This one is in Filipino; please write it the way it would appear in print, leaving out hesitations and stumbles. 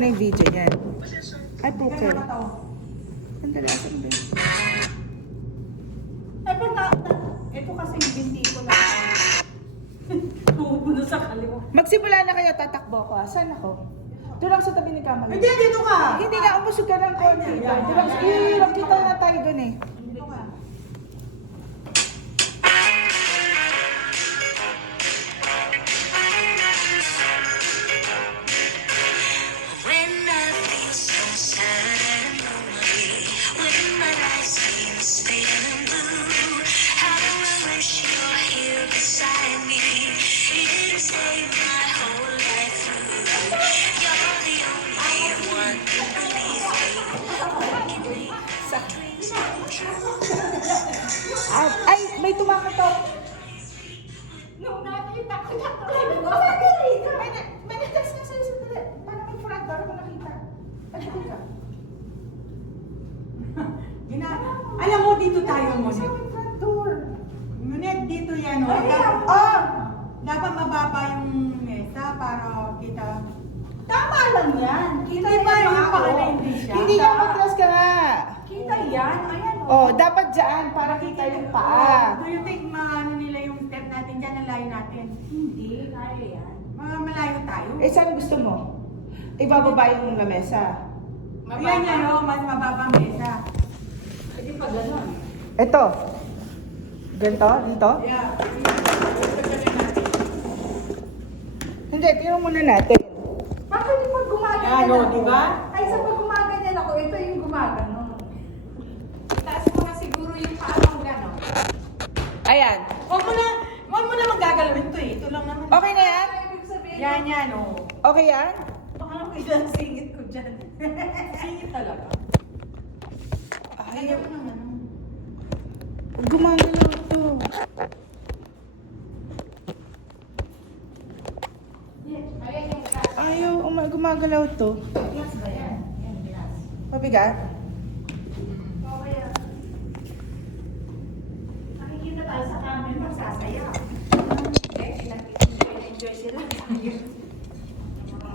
na yung video niyan. Ay, poker. Ang dalasan ba? Ay, ito kasi yung binti ko na. Tumubo na sa kaliwa. Magsimula na kayo, tatakbo ko. Saan ako? Doon ako sa tabi ni Kamala. Hindi, dito ka! Hindi nga, umusog ka ng konti. Hirap kita na tayo doon eh. Dito ka. When I feel so sad and lonely, when my life seems fading and blue, how I wish you're here beside me. It has saved my whole life through. You're the only one who believes me. When you make my dreams come true. Ay, may tumakatok. Nung nakita ko na ito, May na-text nga sa'yo sandali. Parang may front door ako nakita. Ay, hindi ka. Alam mo, dito tayo Saan muna. may front door? Ngunit dito yan, o. Dapat mababa yung mesa para kita. Tama lang yan. Kita Hindi ba yung pakala hindi siya? Hindi yan, matras ka nga. Kita yan. Ayan, o. Oh, dapat dyan para kita yung paa. Do you think maano nila yung step natin dyan, ang layo natin? Hindi, kaya yan. Malayo tayo. Eh, saan gusto mo? Ibababa yung lamesa. Yan yan, o. Mas mababa ang mesa. Hindi pa gano'n. Ito. Ganito? Dito? Yeah. Hindi, tiro muna natin. Bakit di pag gumaganyan Yan, o, ako? diba? Ay, sa pag gumaganyan ako, ito yung gumagano. Taas mo na siguro yung paa mong gano'n. Ayan. Huwag mo na magagalawin to eh. Ito lang naman. Okay na yan? Ibig sabihin, yan yan, o. Okay yan? Baka lang kailan singit ko dyan. Singit talaga. Ay, Ayaw ko naman. gumagalaw ito. Ayan yung Ayaw, gumagalaw ito. glass ba yan? Yan, glass. Mabigat?